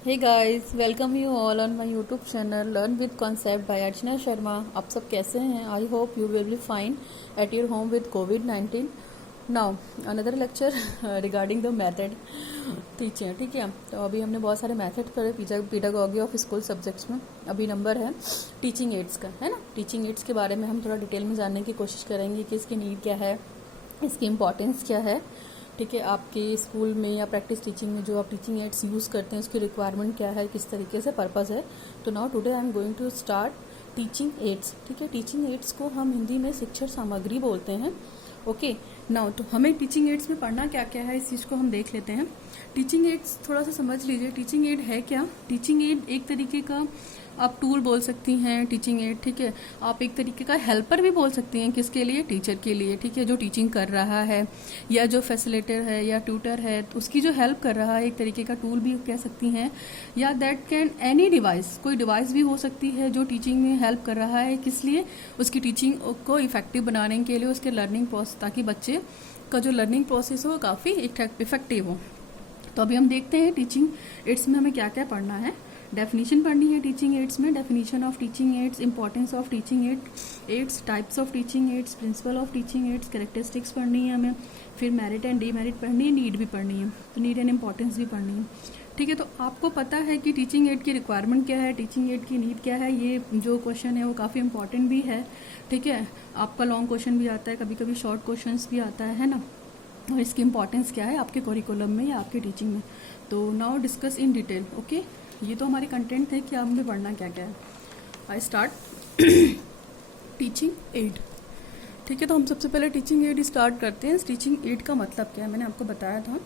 Hey guys, welcome you all on my YouTube channel Learn with Concept by Archana Sharma। आप सब कैसे हैं? I hope you will be fine at your home with COVID-19। Now another lecture regarding the method teaching। ठीक है, तो अभी हमने बहुत सारे मेथड पढ़े पेडागॉजी ऑफ स्कूल सब्जेक्ट्स में। अभी नंबर है टीचिंग एड्स का, है ना। टीचिंग एड्स के बारे में हम थोड़ा डिटेल में जानने की कोशिश करेंगे कि इसकी नीड क्या है, इसकी इम्पोर्टेंस क्या है। ठीक है, आपके स्कूल में या प्रैक्टिस टीचिंग में जो आप टीचिंग एड्स यूज़ करते हैं उसकी रिक्वायरमेंट क्या है, किस तरीके से पर्पज़ है। तो now today I am going to start teaching aids. ठीक है, टीचिंग एड्स को हम हिंदी में शिक्षण सामग्री बोलते हैं। ओके, नाउ तो हमें टीचिंग एड्स में पढ़ना क्या क्या है, इस चीज़ को हम देख लेते हैं। टीचिंग एड्स थोड़ा सा समझ लीजिए, टीचिंग एड है क्या। टीचिंग एड एक तरीके का आप टूल बोल सकती हैं टीचिंग एड। ठीक है, आप एक तरीके का हेल्पर भी बोल सकती हैं। किसके लिए? टीचर के लिए। ठीक है, जो टीचिंग कर रहा है या जो फैसिलिटेटर है या ट्यूटर है तो उसकी जो हेल्प कर रहा है, एक तरीके का टूल भी कह सकती हैं। या दैट कैन एनी डिवाइस, कोई डिवाइस भी हो सकती है जो टीचिंग में हेल्प कर रहा है। किस लिए? उसकी टीचिंग को इफेक्टिव बनाने के लिए, उसके लर्निंग प्रोसेस, ताकि बच्चे का जो लर्निंग प्रोसेस हो वो काफ़ी इफेक्टिव हो। तो अभी हम देखते हैं टीचिंग एड्स में हमें क्या क्या पढ़ना है। डेफिनेशन पढ़नी है टीचिंग एड्स में, definition of teaching ads, importance of teaching ads, types of teaching ads, principle of teaching ads, characteristics पढ़नी है हमें, फिर मेरिट एंड डीमेरिट पढ़नी है, नीड भी पढ़नी है, तो नीड एंड इंपॉर्टेंस भी पढ़नी है। ठीक है, तो आपको पता है कि टीचिंग एड की रिक्वायरमेंट क्या है, टीचिंग एड की नीड क्या है। ये जो क्वेश्चन है वो काफ़ी इंपॉर्टेंट भी है। ठीक है, आपका लॉन्ग क्वेश्चन भी आता है, कभी कभी शॉर्ट क्वेश्चन भी आता है ना। और इसकी इंपॉर्टेंस क्या है आपके करिकुलम में या आपके टीचिंग में। तो now discuss in detail. Okay, ये तो हमारे कंटेंट थे कि हमने पढ़ना क्या क्या है। I start teaching add. ठीक है, तो हम सबसे पहले टीचिंग एड स्टार्ट करते हैं। टीचिंग एड का मतलब क्या है, मैंने आपको बताया था।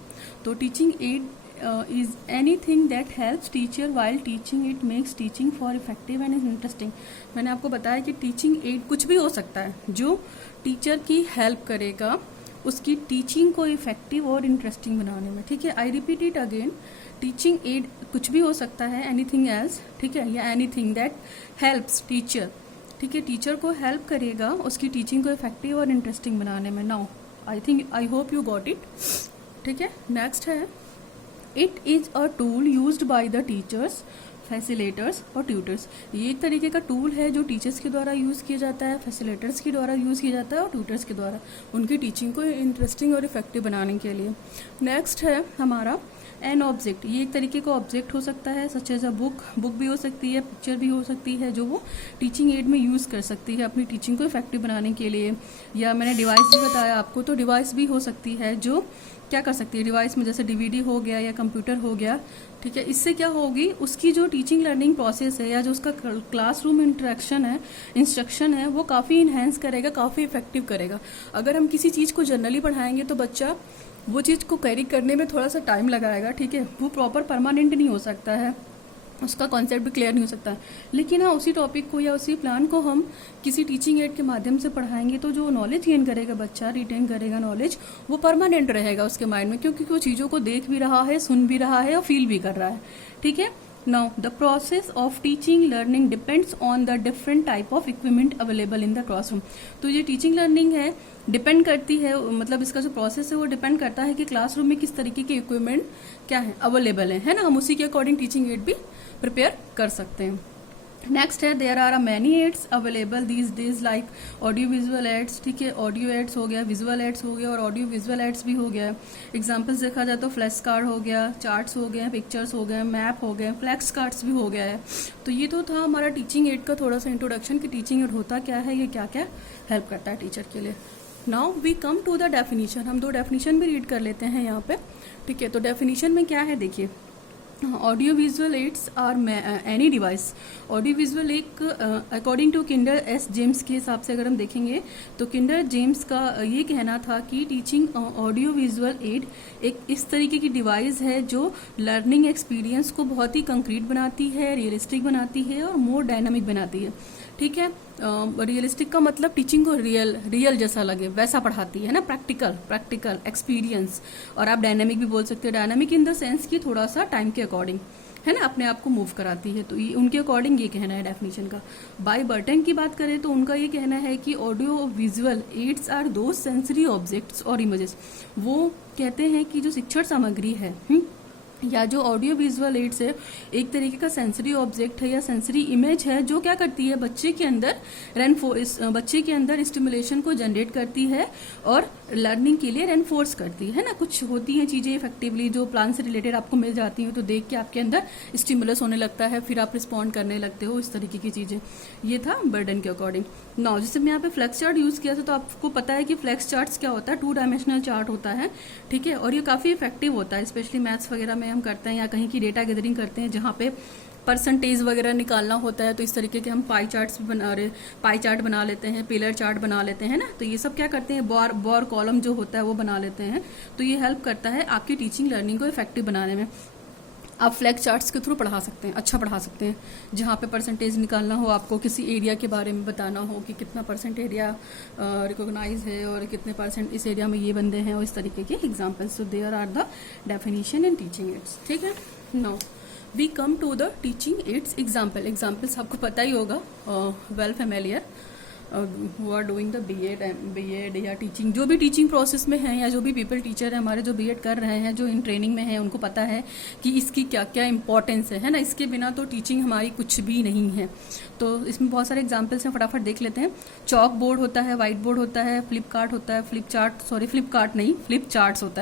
तो teaching add is anything that helps teacher while teaching, it makes teaching for effective and interesting. मैंने आपको बताया कि टीचिंग एड कुछ भी हो सकता है जो टीचर की हेल्प करेगा उसकी टीचिंग को इफेक्टिव और इंटरेस्टिंग बनाने में। ठीक है, I repeat it again, teaching add कुछ भी हो सकता है, एनीथिंग एल्स। ठीक है, या एनीथिंग दैट हेल्प्स टीचर। ठीक है, टीचर को हेल्प करेगा उसकी टीचिंग को इफेक्टिव और इंटरेस्टिंग बनाने में। Now I hope you got it. ठीक है, नेक्स्ट है it is a tool used by the teachers, facilitators और ट्यूटर्स। ये एक तरीके का टूल है जो टीचर्स के द्वारा यूज़ किया जाता है, फैसिलेटर्स के द्वारा यूज़ किया जाता है और ट्यूटर्स के द्वारा उनकी टीचिंग को इंटरेस्टिंग और इफेक्टिव बनाने के लिए। नेक्स्ट है हमारा एन ऑब्जेक्ट। ये एक तरीके का ऑब्जेक्ट हो सकता है, सच एज अ बुक भी हो सकती है, पिक्चर भी हो सकती है, जो वो टीचिंग एड में यूज़ कर सकती है अपनी टीचिंग को इफेक्टिव बनाने के लिए। या मैंने डिवाइस भी बताया आपको, तो डिवाइस भी हो सकती है जो क्या कर सकती है डिवाइस में, जैसे डीवीडी हो गया या कंप्यूटर हो गया। ठीक है, इससे क्या होगी, उसकी जो टीचिंग लर्निंग प्रोसेस है या जो उसका क्लासरूम इंस्ट्रक्शन है वो काफ़ी इन्हेंस करेगा, काफ़ी इफेक्टिव करेगा। अगर हम किसी चीज़ को जनरली पढ़ाएंगे तो बच्चा वो चीज़ को कैरी करने में थोड़ा सा टाइम लगाएगा। ठीक है, वो प्रॉपर परमानेंट नहीं हो सकता है, उसका कॉन्सेप्ट भी क्लियर नहीं हो सकता है। लेकिन हाँ, उसी टॉपिक को या उसी प्लान को हम किसी टीचिंग एड के माध्यम से पढ़ाएंगे तो जो नॉलेज गेन करेगा बच्चा, रिटेन करेगा नॉलेज, वो परमानेंट रहेगा उसके माइंड में, क्योंकि वो चीज़ों को देख भी रहा है, सुन भी रहा है और फील भी कर रहा है। ठीक है, now the process of teaching learning depends on the different type of equipment available in the classroom. तो ये टीचिंग लर्निंग है, डिपेंड करती है, मतलब इसका जो प्रोसेस है वो डिपेंड करता है कि क्लासरूम में किस तरीके के इक्विपमेंट क्या है अवेलेबल है ना। हम उसी के अकॉर्डिंग टीचिंग एड भी प्रिपेयर कर सकते हैं। नेक्स्ट है there are many aids available these days like audio visual aids. ठीक है, ऑडियो एड्स हो गया, विजुअल एड्स हो गया और ऑडियो विजुअल एड्स भी हो गया। एग्जांपल्स देखा जाए तो फ्लैश कार्ड हो गया, चार्ट्स हो गए, पिक्चर्स हो गए, मैप हो गए, फ्लैक्स कार्ड्स भी हो गया है। तो ये तो था हमारा टीचिंग एड का थोड़ा सा इंट्रोडक्शन कि टीचिंग एड होता क्या है, ये क्या क्या हेल्प करता है टीचर के लिए। Now we come to the definition. हम दो डेफिनेशन भी रीड कर लेते हैं यहाँ पे। ठीक है, तो डेफिनेशन में क्या है देखिए, audio visual aids are any device. Audio visual एक according to Kinder S James के हिसाब से अगर हम देखेंगे तो किंडर जेम्स का ये कहना था कि टीचिंग ऑडियो विजुअल एड एक इस तरीके की डिवाइस है जो लर्निंग एक्सपीरियंस को बहुत ही कंक्रीट बनाती है, रियलिस्टिक बनाती है और मोर डायनामिक बनाती है। ठीक है, रियलिस्टिक का मतलब टीचिंग को रियल जैसा लगे वैसा पढ़ाती है ना, प्रैक्टिकल एक्सपीरियंस। और आप डायनामिक भी बोल सकते हो, डायनामिक इन द सेंस कि थोड़ा सा टाइम के अकॉर्डिंग है ना, अपने आप को मूव कराती है। तो ये उनके अकॉर्डिंग ये कहना है डेफिनेशन का। बाय बर्टन की बात करें तो उनका ये कहना है कि ऑडियो विजुअल एड्स आर दो सेंसरी ऑब्जेक्ट्स और इमेजेस। वो कहते हैं कि जो शिक्षण सामग्री है या जो ऑडियो विजुअल एड्स है एक तरीके का सेंसरी ऑब्जेक्ट है या सेंसरी इमेज है जो क्या करती है बच्चे के अंदर स्टिमुलेशन को जनरेट करती है और लर्निंग के लिए रेनफोर्स करती है ना। कुछ होती हैं चीजें इफेक्टिवली जो प्लान से रिलेटेड आपको मिल जाती हैं तो देख के आपके अंदर स्टिमुलस होने लगता है, फिर आप रिस्पॉन्ड करने लगते हो, इस तरीके की चीजें। ये था बर्डन के अकॉर्डिंग। नाउ जैसे मैं यहाँ पे फ्लेक्स चार्ट यूज किया था तो आपको पता है कि फ्लेक्स चार्ट्स क्या होता है, 2 डायमेंशनल चार्ट होता है, ठीक है। और ये काफी इफेक्टिव होता है, स्पेशली मैथ्स वगैरह में हम करते हैं या कहीं की डेटा गैदरिंग करते हैं जहाँ पे परसेंटेज वगैरह निकालना होता है। तो इस तरीके के हम पाई चार्ट बना लेते हैं, पिलर चार्ट बना लेते हैं ना। तो ये सब क्या करते हैं, बॉर कॉलम जो होता है वो बना लेते हैं। तो ये हेल्प करता है आपकी टीचिंग लर्निंग को इफेक्टिव बनाने में। आप फ्लैक्स चार्ट्स के थ्रू पढ़ा सकते हैं, अच्छा पढ़ा सकते हैं। जहाँ पे परसेंटेज निकालना हो, आपको किसी एरिया के बारे में बताना हो कि कितना परसेंट एरिया रिकॉग्नाइज है और कितने परसेंट इस एरिया में ये बंदे हैं, और इस तरीके के examples. So there are the definition in teaching aids, ठीक है। Now we come to the teaching aids examples आपको पता ही होगा, well familiar who are doing the B ed या टीचिंग, जो भी टीचिंग प्रोसेस में है या जो भी पीपल टीचर है हमारे जो बीएड कर रहे हैं, जो इन ट्रेनिंग में है, उनको पता है कि इसकी क्या क्या इंपॉर्टेंस है ना। इसके बिना तो टीचिंग हमारी कुछ भी नहीं है। तो इसमें बहुत सारे एग्जाम्पल्स हैं, फटाफट देख लेते हैं। चॉक बोर्ड होता है, व्हाइट बोर्ड होता है, फ्लिप चार्ट्स होता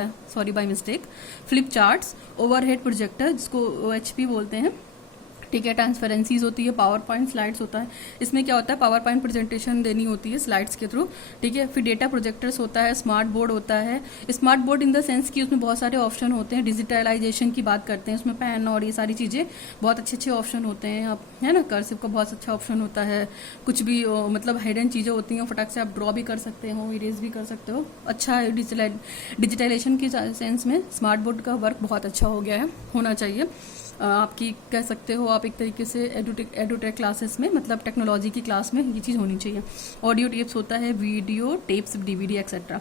है, sorry by mistake, flip charts, overhead projector जिसको OHP बोलते हैं, ठीक है। ट्रांसपेरेंसीज होती है, पावर पॉइंट स्लाइड्स होता है। इसमें क्या होता है, पावर पॉइंट प्रेजेंटेशन देनी होती है स्लाइड्स के थ्रू, ठीक है। फिर डेटा प्रोजेक्टर्स होता है, स्मार्ट बोर्ड होता है। Smart board in the sense कि उसमें बहुत सारे ऑप्शन होते हैं, डिजिटलाइजेशन की बात करते हैं, उसमें पेन और ये सारी चीजें बहुत अच्छे ऑप्शन होते हैं, आप है ना। कर्सिव का बहुत अच्छा ऑप्शन होता है, कुछ भी मतलब हिडन चीजें होती हैं फटाक से आप ड्रॉ भी कर सकते हो, इरेज भी कर सकते हो। अच्छा है डिजिटलाइजेशन के सेंस में स्मार्ट बोर्ड का वर्क बहुत अच्छा हो गया है, होना चाहिए। आपकी कह सकते हो आप एक तरीके से एडुटेक क्लासेस में, मतलब टेक्नोलॉजी की क्लास में ये चीज़ होनी चाहिए। ऑडियो टेप्स होता है, वीडियो टेप्स, DVD एक्सेट्रा।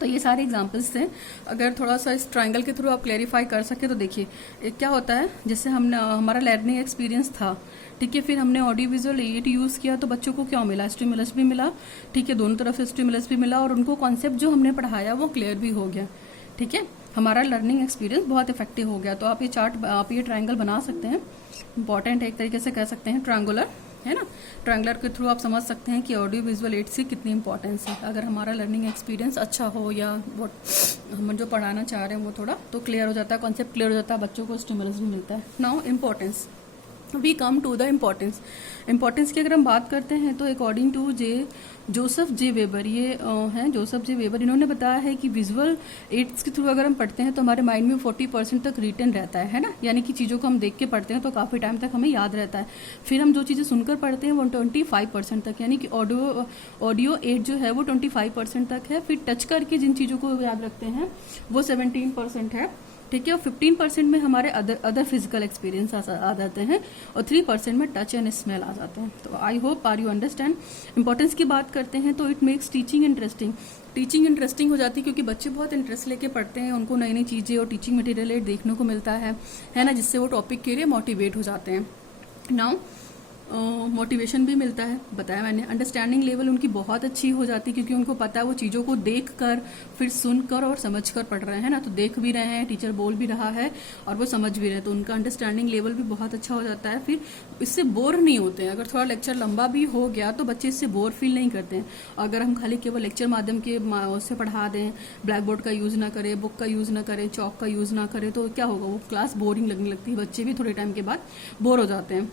तो ये सारे एग्जाम्पल्स थे। अगर थोड़ा सा इस ट्रायंगल के थ्रू आप क्लैरिफाई कर सके तो देखिए क्या होता है, जैसे हमने हमारा लर्निंग एक्सपीरियंस था, ठीक है। फिर हमने ऑडियो विजुअल एड यूज़ किया तो बच्चों को क्या मिला, स्टिमुलस भी मिला, ठीक है। दोनों तरफ से स्टिमुलस भी मिला और उनको कॉन्सेप्ट जो हमने पढ़ाया वो क्लियर भी हो गया, ठीक है। हमारा लर्निंग एक्सपीरियंस बहुत इफेक्टिव हो गया। तो आप ये ट्रायंगल बना सकते हैं, इंपॉर्टेंट है, एक तरीके से कह सकते हैं ट्रायंगुलर, है ना। ट्रायंगुलर के थ्रू आप समझ सकते हैं कि ऑडियो विजुअल एड्स की कितनी इंपॉर्टेंस है। अगर हमारा लर्निंग एक्सपीरियंस अच्छा हो या वो हम जो पढ़ाना चाह रहे हैं वो थोड़ा तो क्लियर हो जाता है, कॉन्सेप्ट क्लियर हो जाता है, बच्चों को स्टिमुलस भी मिलता है। Now importance, we come to the importance की अगर हम बात करते हैं तो according to Joseph J Weber, ये हैं जोसेफ जे वेबर, इन्होंने बताया है कि विजुअल एड्स के थ्रू अगर हम पढ़ते हैं तो हमारे माइंड में 40% तक रिटेन रहता है ना। यानी कि चीज़ों को हम देख के पढ़ते हैं तो काफ़ी टाइम तक हमें याद रहता है। फिर हम जो चीज़ें सुनकर पढ़ते हैं वो 25% तक, यानी कि ऑडियो एड जो है वो 25% तक है। फिर टच करके जिन चीज़ों को याद रखते हैं वो 17% है, ठीक है। और 15% में हमारे अदर फिजिकल एक्सपीरियंस आ जाते हैं और 3% में टच एंड स्मेल आ जाते हैं। तो I hope are you understand. Importance की बात करते हैं तो इट मेक्स टीचिंग इंटरेस्टिंग हो जाती है क्योंकि बच्चे बहुत इंटरेस्ट लेके पढ़ते हैं, उनको नई नई चीज़ें और टीचिंग मटेरियल देखने को मिलता है ना, जिससे वो टॉपिक के लिए मोटिवेट हो जाते हैं। नाउ मोटिवेशन भी मिलता है, बताया मैंने। अंडरस्टैंडिंग लेवल उनकी बहुत अच्छी हो जाती है क्योंकि उनको पता है वो चीज़ों को देख कर फिर सुनकर और समझ कर पढ़ रहे हैं ना। तो देख भी रहे हैं, टीचर बोल भी रहा है और वो समझ भी रहे हैं, तो उनका अंडरस्टैंडिंग लेवल भी बहुत अच्छा हो जाता है। फिर इससे बोर नहीं होते हैं। अगर थोड़ा लेक्चर लंबा भी हो गया तो बच्चे इससे बोर फील नहीं करते हैं। अगर हम खाली केवल लेक्चर माध्यम के से पढ़ा दें, ब्लैक बोर्ड का यूज़ ना करें, बुक का यूज़ ना करें, चौक का यूज़ ना करें, तो क्या होगा, वो क्लास बोरिंग लगने लगती है, बच्चे भी थोड़े टाइम के बाद बोर हो जाते हैं।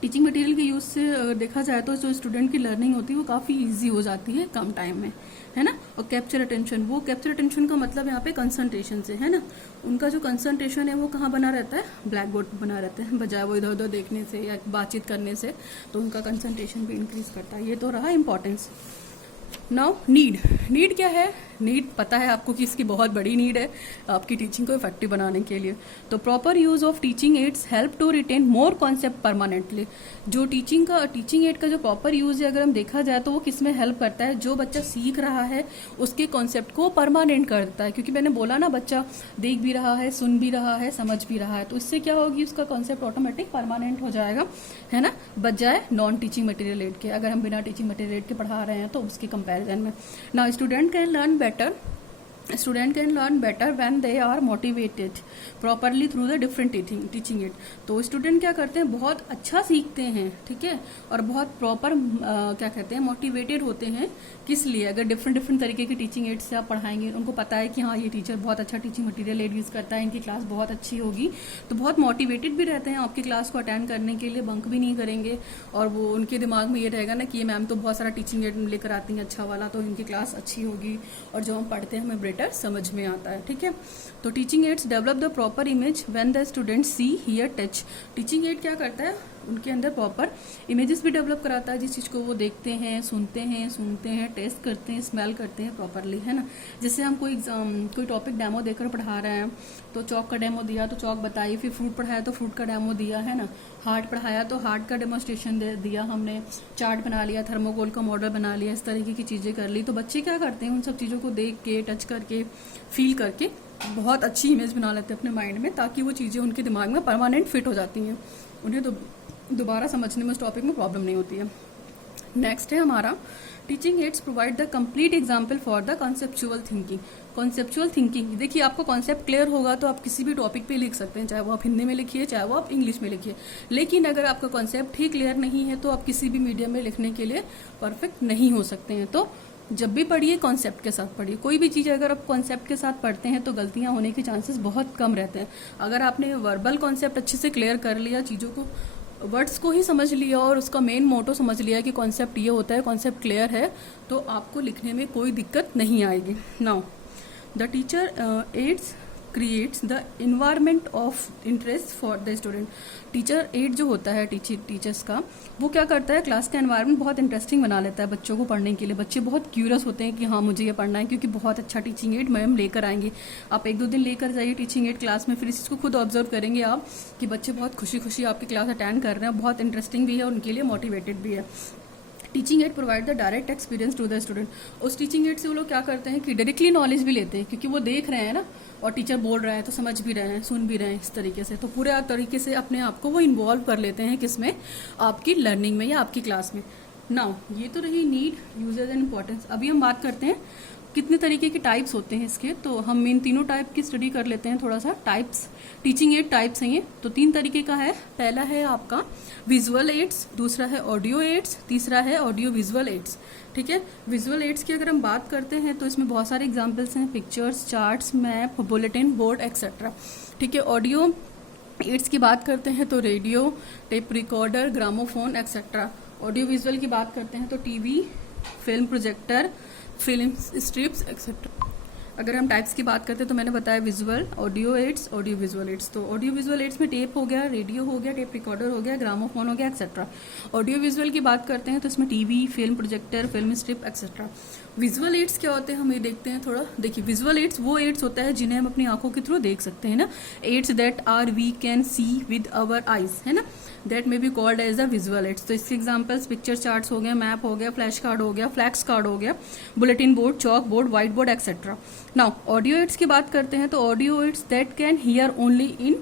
टीचिंग मटेरियल के यूज़ से अगर देखा जाए तो जो स्टूडेंट की लर्निंग होती है वो काफ़ी इजी हो जाती है कम टाइम में, है ना। और कैप्चर अटेंशन का मतलब यहाँ पे कंसंट्रेशन से, है ना। उनका जो कंसंट्रेशन है वो कहाँ बना रहता है, ब्लैक बोर्ड पर बना रहता है, बजाय वो इधर उधर देखने से या बातचीत करने से। तो उनका कंसंट्रेशन भी इंक्रीज करता है। ये तो रहा इंपॉर्टेंस। नाउ नीड क्या है, नीड पता है आपको कि इसकी बहुत बड़ी नीड है आपकी टीचिंग को इफेक्टिव बनाने के लिए। तो proper use of teaching aids help to retain more concept permanently. जो टीचिंग एड का जो प्रॉपर यूज है अगर हम देखा जाए तो वो किस में हेल्प करता है, जो बच्चा सीख रहा है उसके कॉन्सेप्ट को परमानेंट कर देता है। क्योंकि मैंने बोला ना, बच्चा देख भी रहा है, सुन भी रहा है, समझ भी रहा है, तो इससे क्या होगी, उसका कॉन्सेप्ट ऑटोमेटिक परमानेंट हो जाएगा, है ना, बजाय नॉन टीचिंग मटेरियल एड के। अगर हम बिना टीचिंग मटेरियल एड के पढ़ा रहे हैं तो उसके कंपेरिजन में। Now student can learn better student can learn better when they are motivated properly through the different teaching aid. तो स्टूडेंट क्या करते हैं, बहुत अच्छा सीखते हैं, ठीक है, और बहुत प्रॉपर क्या कहते हैं, मोटिवेटेड होते हैं। किस लिए? अगर डिफरेंट डिफरेंट तरीके की टीचिंग एड से आप पढ़ाएंगे, उनको पता है कि हाँ ये टीचर बहुत अच्छा टीचिंग मटेरियल एड यूज करता है, इनकी क्लास बहुत अच्छी होगी, तो बहुत मोटिवेटेड भी रहते हैं आपकी क्लास को अटेंड करने के लिए, बंक भी नहीं करेंगे। और वो उनके दिमाग में ये रहेगा ना कि ये मैम तो बहुत सारा टीचिंग एड लेकर आती हैं अच्छा वाला, तो इनकी क्लास अच्छी होगी और जो हम पढ़ते हैं हमें बेटर समझ में आता है, ठीक है। तो teaching ads develop the proper image when the student see here touch. Teaching add क्या करता है, उनके अंदर प्रॉपर इमेजेस भी डेवलप कराता है, जिस चीज़ को वो देखते हैं, सुनते हैं, टेस्ट करते हैं, स्मेल करते हैं प्रॉपरली, है ना। जैसे हम कोई टॉपिक डेमो देकर पढ़ा रहे हैं, तो चौक का डेमो दिया तो चौक बताई, फिर फ्रूट पढ़ाया तो फ्रूट का डेमो दिया, है ना। हार्ट पढ़ाया तो हार्ट का डेमोस्ट्रेशन दिया हमने, चार्ट बना लिया, थर्मोकोल का मॉडल बना लिया, इस तरीके की चीज़ें कर ली। तो बच्चे क्या करते हैं, उन सब चीज़ों को देख के, टच करके, फील करके बहुत अच्छी इमेज बना लेते हैं अपने माइंड में, ताकि वो चीज़ें उनके दिमाग में परमानेंट फिट हो जाती हैं, उन्हें तो दोबारा समझने में उस टॉपिक में प्रॉब्लम नहीं होती है। नेक्स्ट है हमारा teaching ads provide the complete example for the conceptual thinking. Conceptual thinking, देखिए आपका कॉन्सेप्ट क्लियर होगा तो आप किसी भी टॉपिक पे लिख सकते हैं, चाहे वो आप हिंदी में लिखिए, चाहे वो आप इंग्लिश में लिखिए। लेकिन अगर आपका कॉन्सेप्ट ही क्लियर नहीं है तो आप किसी भी मीडियम में लिखने के लिए परफेक्ट नहीं हो सकते हैं। तो जब भी पढ़िए कॉन्सेप्ट के साथ पढ़िए। कोई भी चीज़ अगर आप कॉन्सेप्ट के साथ पढ़ते हैं तो गलतियां होने के चांसेस बहुत कम रहते हैं। अगर आपने वर्बल कॉन्सेप्ट अच्छे से क्लियर कर लिया, चीज़ों को, वर्ड्स को ही समझ लिया और उसका मेन मोटो समझ लिया कि कॉन्सेप्ट ये होता है, कॉन्सेप्ट क्लियर है, तो आपको लिखने में कोई दिक्कत नहीं आएगी। Now the teacher aids creates the environment of interest for the student. Teacher aid जो होता है टीचर्स का, वो क्या करता है, क्लास का एनवायरनमेंट बहुत इंटरेस्टिंग बना लेता है बच्चों को पढ़ने के लिए। बच्चे बहुत क्यूरियस होते हैं कि हाँ मुझे ये पढ़ना है, क्योंकि बहुत अच्छा टीचिंग एड मैम लेकर आएंगे। आप 1-2 दिन लेकर जाइए टीचिंग एड क्लास में, फिर इस चीज़ को खुद ऑब्जर्व करेंगे आप कि बच्चे बहुत खुशी खुशी आपकी क्लास अटेंड कर रहे हैं, बहुत इंटरेस्टिंग भी है, उनके लिए मोटिवेटेड भी है। Teaching aid provide the direct experience to the student. उस टीचिंग एड से वो लोग क्या करते हैं कि डायरेक्टली नॉलेज भी लेते हैं, क्योंकि वो देख रहे हैं ना, और टीचर बोल रहा है तो समझ भी रहे हैं, सुन भी रहे हैं, इस तरीके से। तो पूरे तरीके से अपने आप को वो इन्वॉल्व कर लेते हैं किसमें, आपकी लर्निंग में या आपकी क्लास में। नाउ ये तो रही नीड, यूजेज एंड इम्पोर्टेंस। अभी हम बात करते हैं कितने तरीके के टाइप्स होते हैं इसके। तो हम इन तीनों टाइप की स्टडी कर लेते हैं थोड़ा सा। टाइप्स, टीचिंग एड टाइप्स हैं ये, तो 3 तरीके का है। पहला है आपका विजुअल एड्स, दूसरा है ऑडियो एड्स, तीसरा है ऑडियो विजुअल एड्स, ठीक है। विजुअल एड्स की अगर हम बात करते हैं तो इसमें बहुत सारे एग्जाम्पल्स हैं, pictures, charts, map, bulletin board etcetera, ठीक है। ऑडियो एड्स की बात करते हैं तो radio, tape recorder, gramophone etcetera. Audio visual की बात करते हैं तो TV, film projector, film strips etcetera. अगर हम टाइप्स की बात करते हैं तो मैंने बताया visual, audio aids, audio visual aids. तो ऑडियो विजुअल एड्स में टेप हो गया, रेडियो हो गया, टेप रिकॉर्डर हो गया, ग्रामोफोन हो गया एक्सेट्रा। ऑडियो विजुअल की बात करते हैं तो इसमें TV, film projector, film strip etcetera. Visual aids क्या होते हैं हम ये देखते हैं थोड़ा। देखिए विजुअल एड्स वो एड्स होता है जिन्हें हम अपनी आंखों के थ्रू देख सकते हैं ना, aids that are we can see with our eyes, है ना, that may be called as the visual aids. तो इसके एग्जांपल्स पिक्चर चार्ट्स हो गया, मैप हो गया, फ्लैश कार्ड हो गया, फ्लैक्स कार्ड हो गया, bulletin board, chalk board, white board etcetera. Now audio aids की बात करते हैं तो audio aids that can hear only in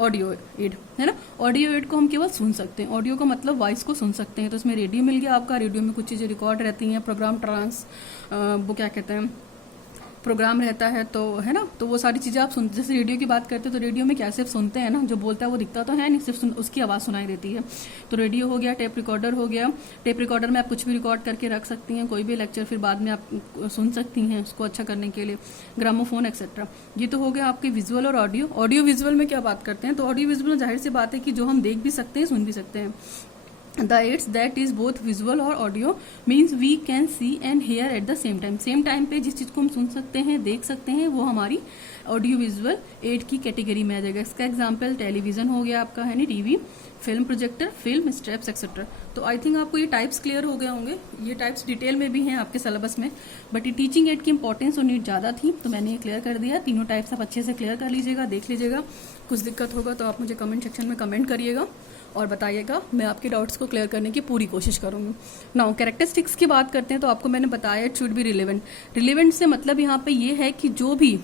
audio aid, है ना। ऑडियो एड को हम केवल सुन सकते हैं, ऑडियो का मतलब वॉइस को सुन सकते हैं। तो इसमें रेडियो मिल गया आपका, रेडियो में कुछ चीज़ें रिकॉर्ड रहती हैं, प्रोग्राम वो क्या कहते हैं, प्रोग्राम रहता है, तो है ना, तो वो सारी चीज़ें आप सुन, जैसे रेडियो की बात करते हैं तो रेडियो में क्या सिर्फ सुनते हैं ना, जो बोलता है वो दिखता तो है नहीं, सिर्फ उसकी आवाज़ सुनाई देती है। तो रेडियो हो गया, टेप रिकॉर्डर हो गया। टेप रिकॉर्डर में आप कुछ भी रिकॉर्ड करके रख सकती हैं, कोई भी लेक्चर फिर बाद में आप सुन सकती हैं उसको अच्छा करने के लिए, ग्रामोफोन एक्सेट्रा। ये तो हो गया आपके विजुअल और ऑडियो। ऑडियो विजुअल में क्या बात करते हैं, तो ऑडियो विजुअल में जाहिर सी बात है कि जो हम देख भी सकते हैं, सुन भी सकते हैं। The aids that is both visual और audio means we can see and hear at the same time। Same time पे जिस चीज़ को हम सुन सकते हैं, देख सकते हैं, वो हमारी ऑडियो विजुअल एड की कैटेगरी में आ जाएगा। इसका एग्जांपल टेलीविजन हो गया आपका, है ना, TV, film projector, film strips etcetera. तो आई थिंक आपको ये टाइप्स क्लियर हो गए होंगे। ये टाइप्स डिटेल में भी हैं आपके सिलेबस में, बट ये टीचिंग एड की इंपॉर्टेंस और नीड ज़्यादा थी तो मैंने ये क्लियर कर दिया। तीनों टाइप्स आप अच्छे से क्लियर कर लीजिएगा, देख लीजिएगा। कुछ दिक्कत होगा तो आप मुझे कमेंट सेक्शन में कमेंट करिएगा और बताइएगा, मैं आपके डाउट्स को क्लियर करने की पूरी कोशिश करूँगी। नाउ कैरेक्टरिस्टिक्स की बात करते हैं तो आपको मैंने बताया it should be relevant. Relevant से मतलब यहाँ पे ये है कि जो भी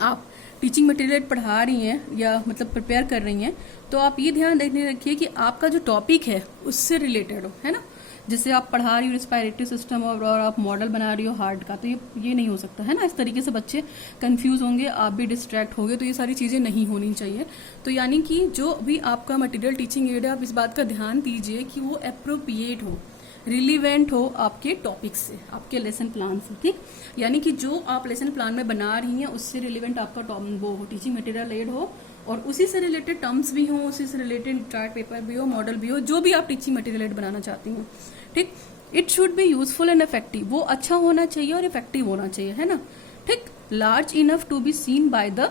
आप टीचिंग मटेरियल पढ़ा रही हैं या मतलब प्रिपेयर कर रही हैं, तो आप ये ध्यान रखिए कि आपका जो टॉपिक है उससे रिलेटेड हो, है ना। जैसे आप पढ़ा रही हो रिस्पायरेटरी सिस्टम और आप मॉडल बना रही हो हार्ट का, तो ये नहीं हो सकता है ना। इस तरीके से बच्चे कंफ्यूज होंगे, आप भी डिस्ट्रैक्ट होंगे, तो ये सारी चीज़ें नहीं होनी चाहिए। तो यानी कि जो भी आपका मटेरियल टीचिंग एड है, आप इस बात का ध्यान दीजिए कि वो अप्रोप्रिएट हो, रिलीवेंट हो आपके टॉपिक से, आपके लेसन प्लान से, ठीक। यानी कि जो आप लेसन प्लान में बना रही हैं उससे रिलेवेंट आपका वो हो, टीचिंग मटेरियल एड हो, और उसी से रिलेटेड टर्म्स भी हो, उसी से रिलेटेड चार्ट पेपर भी हो, मॉडल भी हो, जो भी आप टीचिंग मटेरियल एड बनाना चाहती हैं, ठीक। It should be useful and effective, वो अच्छा होना चाहिए और इफेक्टिव होना चाहिए, है ना, ठीक। Large enough to be seen by the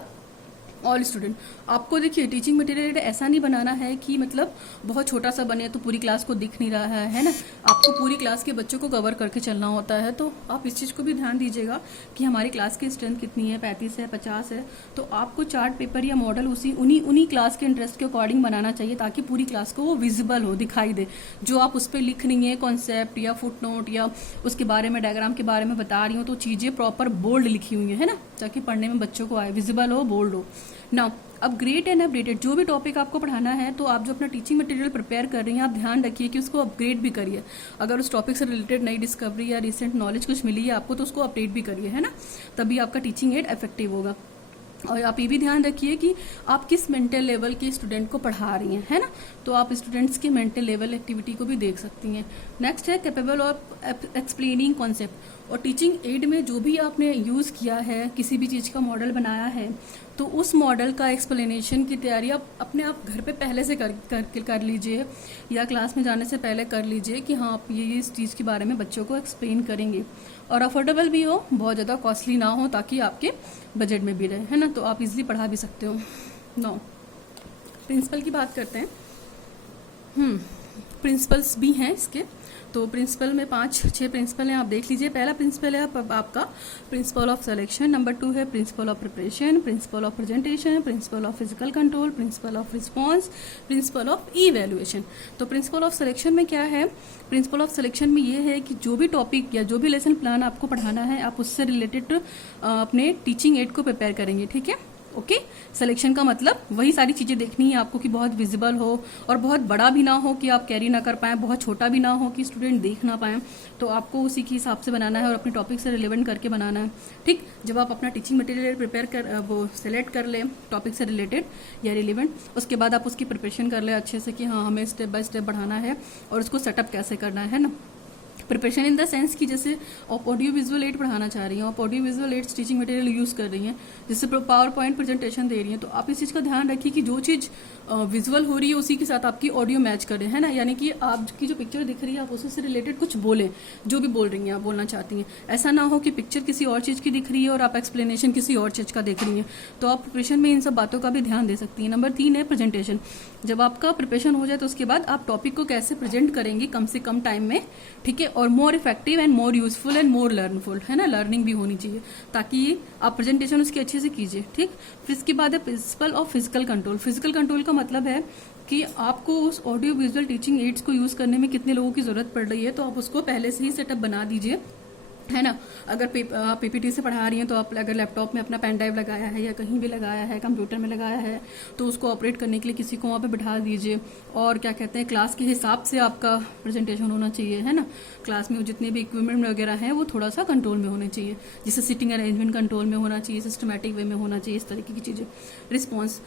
all student. आपको देखिए टीचिंग मटेरियल ऐसा नहीं बनाना है कि मतलब बहुत छोटा सा बने तो पूरी क्लास को दिख नहीं रहा है ना। आपको पूरी क्लास के बच्चों को कवर करके चलना होता है, तो आप इस चीज़ को भी ध्यान दीजिएगा कि हमारी क्लास की स्ट्रेंथ कितनी है, 35 है, 50 है, तो आपको चार्ट पेपर या मॉडल उन्हीं क्लास के इंटरेस्ट के अकॉर्डिंग बनाना चाहिए, ताकि पूरी क्लास को वो विजिबल हो, दिखाई दे। जो आप उस पर लिख रही हैं कॉन्सेप्ट या फुट नोट या उसके बारे में, डायग्राम के बारे में बता रही हूँ, तो चीज़ें प्रॉपर बोल्ड लिखी हुई है ना, ताकि पढ़ने में बच्चों को आए, विजिबल हो, बोल्ड हो। नाउ अपग्रेड एंड अपडेटेड, जो भी टॉपिक आपको पढ़ाना है, तो आप जो अपना टीचिंग मटेरियल प्रिपेयर कर रही हैं, आप ध्यान रखिए कि उसको अपग्रेड भी करिए। अगर उस टॉपिक से रिलेटेड नई डिस्कवरी या रिसेंट नॉलेज कुछ मिली है आपको, तो उसको अपडेट भी करिए, है ना, तभी आपका टीचिंग एड इफेक्टिव होगा। और आप ये भी ध्यान रखिए कि आप किस मेंटल लेवल के स्टूडेंट को पढ़ा रही हैं, है ना, तो आप स्टूडेंट्स के मेंटल लेवल एक्टिविटी को भी देख सकती हैं। नेक्स्ट है कैपेबल ऑफ एक्सप्लेनिंग कॉन्सेप्ट। और टीचिंग एड में जो भी आपने यूज़ किया है, किसी भी चीज़ का मॉडल बनाया है, तो उस मॉडल का एक्सप्लेनेशन की तैयारी आप अपने आप घर पे पहले से कर लीजिए, या क्लास में जाने से पहले कर लीजिए कि हाँ आप ये इस चीज़ के बारे में बच्चों को एक्सप्लेन करेंगे, और अफोर्डेबल भी हो, बहुत ज़्यादा कॉस्टली ना हो, ताकि आपके बजट में भी रहे, है ना, तो आप इजीली पढ़ा भी सकते हो। नो प्रिंसिपल की बात करते हैं। प्रिंसिपल्स भी हैं इसके, तो प्रिंसिपल में 5-6 प्रिंसिपल हैं, आप देख लीजिए। पहला प्रिंसिपल है आपका प्रिंसिपल ऑफ सिलेक्शन, नंबर 2 है principle of preparation, principle of presentation, principle of physical control, principle of response, principle of evaluation. तो प्रिंसिपल ऑफ सिलेक्शन में क्या है, प्रिंसिपल ऑफ सिलेक्शन में ये है कि जो भी टॉपिक या जो भी लेसन प्लान आपको पढ़ाना है, आप उससे रिलेटेड अपने टीचिंग एड को प्रिपेयर करेंगे, ठीक है। ओके, सिलेक्शन का मतलब वही सारी चीज़ें देखनी है आपको कि बहुत विजिबल हो, और बहुत बड़ा भी ना हो कि आप कैरी ना कर पाएँ, बहुत छोटा भी ना हो कि स्टूडेंट देख ना पाएँ, तो आपको उसी के हिसाब से बनाना है और अपने टॉपिक से रिलेवेंट करके बनाना है, ठीक। जब आप अपना टीचिंग मटेरियल प्रिपेयर कर वो सेलेक्ट कर लें टॉपिक से रिलेटेड या रिलेवेंट, उसके बाद आप उसकी प्रिपरेशन कर लें अच्छे से कि हाँ हमें स्टेप बाय स्टेप बढ़ाना है और उसको सेटअप कैसे करना है ना। प्रिपरेशन इन द सेंस कि जैसे आप ऑडियो विजुअल एड पढ़ाना चाह रही हैं, आप audio visual ads teaching material use कर रही हैं, जैसे पावर पॉइंट प्रेजेंटेशन दे रही हैं, तो आप इस चीज़ का ध्यान रखिए कि जो चीज़ विजुअल हो रही है उसी के साथ आपकी ऑडियो मैच करें, है ना, यानी कि आपकी जो पिक्चर दिख रही है आप उसी से रिलेटेड कुछ बोलें, जो भी बोल रही हैं आप बोलना चाहती हैं। ऐसा ना हो कि पिक्चर किसी और चीज़ की दिख रही है और आप एक्सप्लेनेशन किसी और चीज़ का देख रही हैं, तो आप प्रिपरेशन में इन सब बातों का भी ध्यान दे सकती हैं। नंबर 3 है प्रेजेंटेशन। जब आपका प्रिपरेशन हो जाए तो उसके बाद आप टॉपिक को कैसे प्रेजेंट करेंगे कम से कम टाइम में, ठीक है, और more effective and more useful and more learnful, है ना, लर्निंग भी होनी चाहिए, ताकि आप प्रेजेंटेशन उसकी अच्छे से कीजिए, ठीक। फिर इसके बाद है principle of physical control. Physical control का मतलब है कि आपको उस ऑडियो विजुअल टीचिंग एड्स को यूज करने में कितने लोगों की जरूरत पड़ रही है, तो आप उसको पहले से ही सेटअप बना दीजिए, है ना। अगर आप पीपीटी से पढ़ा रही हैं, तो आप अगर लैपटॉप में अपना पेन ड्राइव लगाया है या कहीं भी लगाया है, कंप्यूटर में लगाया है, तो उसको ऑपरेट करने के लिए किसी को वहाँ पे बिठा दीजिए, और क्या कहते हैं क्लास के हिसाब से आपका प्रेजेंटेशन होना चाहिए, है ना। क्लास में जितने भी इक्विपमेंट वगैरह हैं वो थोड़ा सा कंट्रोल में होने चाहिए, जैसे सिटिंग अरेंजमेंट कंट्रोल में होना चाहिए, सिस्टमेटिक वे में होना चाहिए, इस तरीके की चीज़ें। रिस्पॉन्स,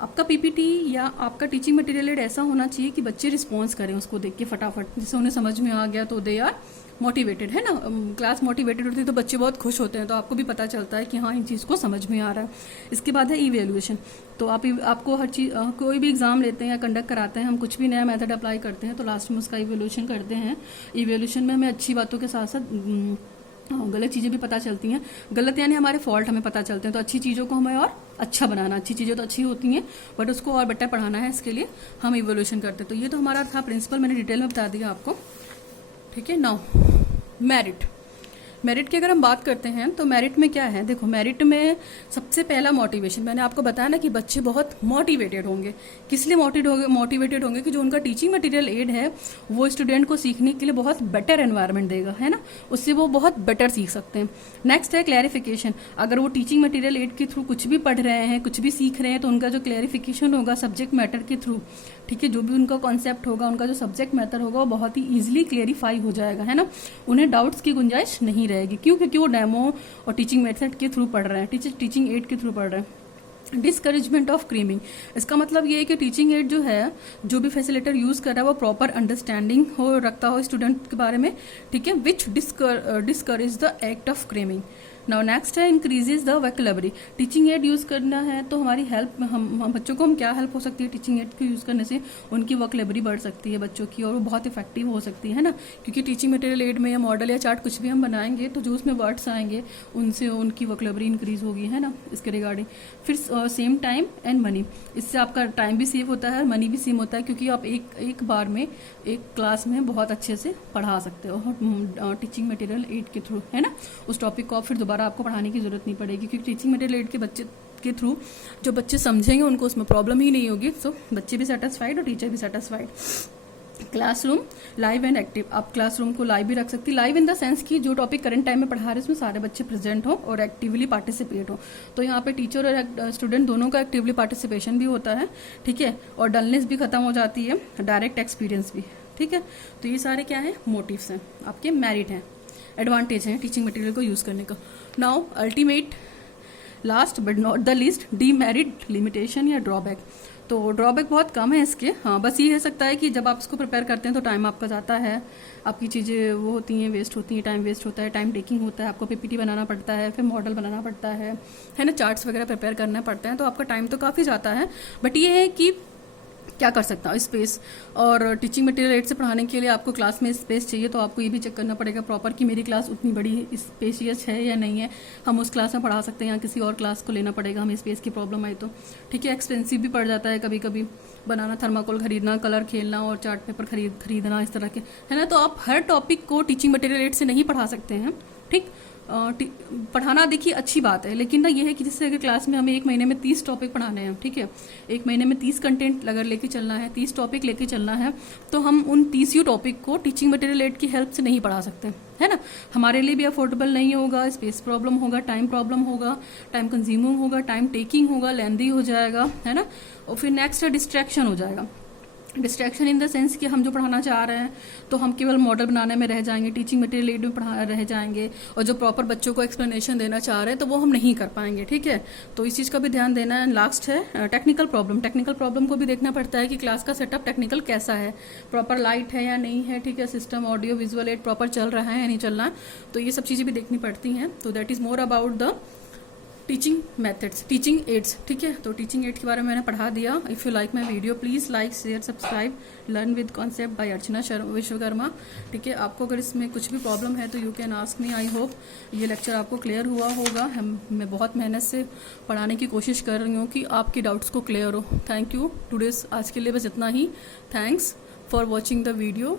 आपका पीपीटी या आपका टीचिंग मटेरियल एड ऐसा होना चाहिए कि बच्चे रिस्पॉन्स करें उसको देख के फटाफट, जिससे उन्हें समझ में आ गया तो दे आर मोटिवेटेड, है ना। क्लास मोटिवेटेड होती है तो बच्चे बहुत खुश होते हैं, तो आपको भी पता चलता है कि हाँ इन चीज़ को समझ में आ रहा है। इसके बाद है इवैल्यूएशन। तो आपको हर चीज़, कोई भी एग्जाम लेते हैं या कंडक्ट कराते हैं, हम कुछ भी नया मेथड अप्लाई करते हैं तो लास्ट में उसका इवैल्यूएशन करते हैं। इवैल्यूएशन में हमें अच्छी बातों के साथ साथ गलत चीज़ें भी पता चलती हैं। गलत यानी हमारे फॉल्ट हमें पता चलते हैं, तो अच्छी चीज़ों को हमें और अच्छा बनाना, अच्छी चीज़ें तो अच्छी होती हैं बट उसको और बेटर पढ़ाना है, इसके लिए हम इवोल्यूशन करते हैं। तो ये तो हमारा था प्रिंसिपल, मैंने डिटेल में बता दिया आपको, ठीक है। Now merit. मेरिट की अगर हम बात करते हैं तो मेरिट में क्या है, देखो मेरिट में सबसे पहला मोटिवेशन, मैंने आपको बताया ना कि बच्चे बहुत मोटिवेटेड होंगे। किस लिए मोटिवेटेड होंगे कि जो उनका टीचिंग मटेरियल एड है वो स्टूडेंट को सीखने के लिए बहुत बेटर एनवायरनमेंट देगा, है ना, उससे वो बहुत बेटर सीख सकते हैं। नेक्स्ट है क्लैरिफिकेशन, अगर वो टीचिंग मटेरियल एड के थ्रू कुछ भी पढ़ रहे हैं, कुछ भी सीख रहे हैं, तो उनका जो क्लैरिफिकेशन होगा सब्जेक्ट मैटर के थ्रू, ठीक है, जो भी उनका कॉन्सेप्ट होगा, उनका जो सब्जेक्ट मैटर होगा वो बहुत ही ईजिली क्लियरिफाई हो जाएगा, है ना, उन्हें डाउट्स की गुंजाइश नहीं रहेगी। क्यों? क्योंकि वो डेमो और टीचिंग मेथड के थ्रू पढ़ रहे हैं, टीचिंग एड के थ्रू पढ़ रहे हैं। डिस्करेजमेंट ऑफ क्रीमिंग, इसका मतलब ये है कि टीचिंग एड जो है, जो भी फैसिलिटेटर यूज कर रहा है वो प्रॉपर अंडरस्टैंडिंग हो रखता हो स्टूडेंट के बारे में, ठीक है, which discourage the act of cramming. Now next है increases the vocabulary, teaching aid use करना है तो हमारी हेल्प, हम बच्चों को हम क्या हेल्प हो सकती है टीचिंग एड को यूज करने से, उनकी वोकैबुलरी बढ़ सकती है बच्चों की, और वो बहुत इफेक्टिव हो सकती है ना, क्योंकि टीचिंग मटेरियल एड में या मॉडल या चार्ट कुछ भी हम बनाएंगे तो जो उसमें वर्ड्स आएंगे उनसे उनकी वोकैबुलरी इंक्रीज होगी, है ना, इसके रिगार्डिंग। फिर सेम टाइम एंड मनी, इससे आपका टाइम भी सेव होता है, मनी भी सेव होता है, क्योंकि आप एक बार में एक क्लास में बहुत अच्छे से पढ़ा सकते हो टीचिंग मटेरियल एड के थ्रू, है ना, उस टॉपिक को आप फिर दोबारा आपको पढ़ाने की जरूरत नहीं पड़ेगी, क्योंकि टीचिंग मटेरियल एड के बच्चे के थ्रू जो बच्चे समझेंगे उनको उसमें प्रॉब्लम ही नहीं होगी, सो बच्चे भी सेटिस्फाइड और टीचर भी satisfied. Classroom live and active, आप क्लासरूम को लाइव भी रख सकती है, लाइव इन द सेंस कि जो टॉपिक करंट टाइम में पढ़ा रहे हैं उसमें सारे बच्चे प्रेजेंट हो और एक्टिवली पार्टिसिपेट हो, तो यहाँ पे टीचर और स्टूडेंट दोनों का एक्टिवली पार्टिसिपेशन भी होता है, ठीक है, और डलनेस भी खत्म हो जाती है, डायरेक्ट एक्सपीरियंस भी, ठीक है। तो ये सारे क्या है, मोटिव्स हैं, आपके मेरिट हैं, एडवांटेज हैं टीचिंग मटेरियल को यूज करने का। Now ultimate last but not the least, demerit, limitation या ड्रॉबैक। तो ड्रॉबैक बहुत कम है इसके, हाँ बस ये हो सकता है कि जब आप इसको प्रिपेयर करते हैं तो टाइम आपका जाता है, आपकी चीज़ें वो होती हैं, वेस्ट होती हैं, टाइम वेस्ट होता है, टाइम टेकिंग होता है, आपको पीपीटी बनाना पड़ता है, फिर मॉडल बनाना पड़ता है ना, चार्ट्स वगैरह प्रिपेयर करना पड़ता है, तो आपका टाइम तो काफ़ी जाता है। बट ये है कि क्या कर सकता हूँ, स्पेस, और टीचिंग मटेरियल एड से पढ़ाने के लिए आपको क्लास में स्पेस चाहिए, तो आपको ये भी चेक करना पड़ेगा प्रॉपर कि मेरी क्लास उतनी बड़ी स्पेशियस है या नहीं है, हम उस क्लास में पढ़ा सकते हैं या किसी और क्लास को लेना पड़ेगा, हमें स्पेस की प्रॉब्लम आई तो, ठीक है। एक्सपेंसिव भी पड़ जाता है कभी कभी बनाना, थर्माकोल खरीदना, कलर खेलना और चार्ट पेपर खरीदना, इस तरह के, है ना, तो आप हर टॉपिक को टीचिंग मटेरियल एड से नहीं पढ़ा सकते हैं, ठीक। पढ़ाना देखिए अच्छी बात है, लेकिन ना ये है कि जैसे अगर क्लास में हमें एक महीने में 30 टॉपिक पढ़ाने हैं, ठीक है, एक महीने में 30 कंटेंट अगर लेके चलना है, 30 टॉपिक लेके चलना है, तो हम उन 30 टॉपिक को टीचिंग मटेरियल एड की हेल्प से नहीं पढ़ा सकते, है ना, हमारे लिए भी अफोर्डेबल नहीं होगा, स्पेस प्रॉब्लम होगा, टाइम प्रॉब्लम होगा, टाइम कंज्यूमिंग होगा, टाइम टेकिंग होगा, लेंदी हो जाएगा, है ना, और फिर नेक्स्ट डिस्ट्रैक्शन हो जाएगा। डिस्ट्रैक्शन इन द सेंस कि हम जो पढ़ाना चाह रहे हैं तो हम केवल मॉडल बनाने में रह जाएंगे, टीचिंग मटेरियल एड में पढ़ा रह जाएंगे, और जो प्रॉपर बच्चों को एक्सप्लेनेशन देना चाह रहे हैं तो वो हम नहीं कर पाएंगे, ठीक है, तो इस चीज़ का भी ध्यान देना है। लास्ट है टेक्निकल प्रॉब्लम, टेक्निकल प्रॉब्लम को भी देखना पड़ता है कि क्लास का सेटअप टेक्निकल कैसा है, प्रॉपर लाइट है या नहीं है, ठीक है, system audio visual add proper चल रहा है या नहीं चल रहा है, तो ये सब चीज़ें भी देखनी पड़ती हैं। तो that is more about the teaching methods, teaching aids, ठीक है, तो टीचिंग एड के बारे में मैंने पढ़ा दिया। If you like my video please like share subscribe, learn with concept by Archana Vishwakarma, ठीक है। आपको अगर इसमें कुछ भी प्रॉब्लम है तो you can ask me. I hope ये लेक्चर आपको क्लियर हुआ होगा, मैं बहुत मेहनत से पढ़ाने की कोशिश कर रही हूँ कि आपके डाउट्स को क्लियर हो। थैंक यू टुडेज, आज के लिए बस इतना ही। Thanks for watching the video.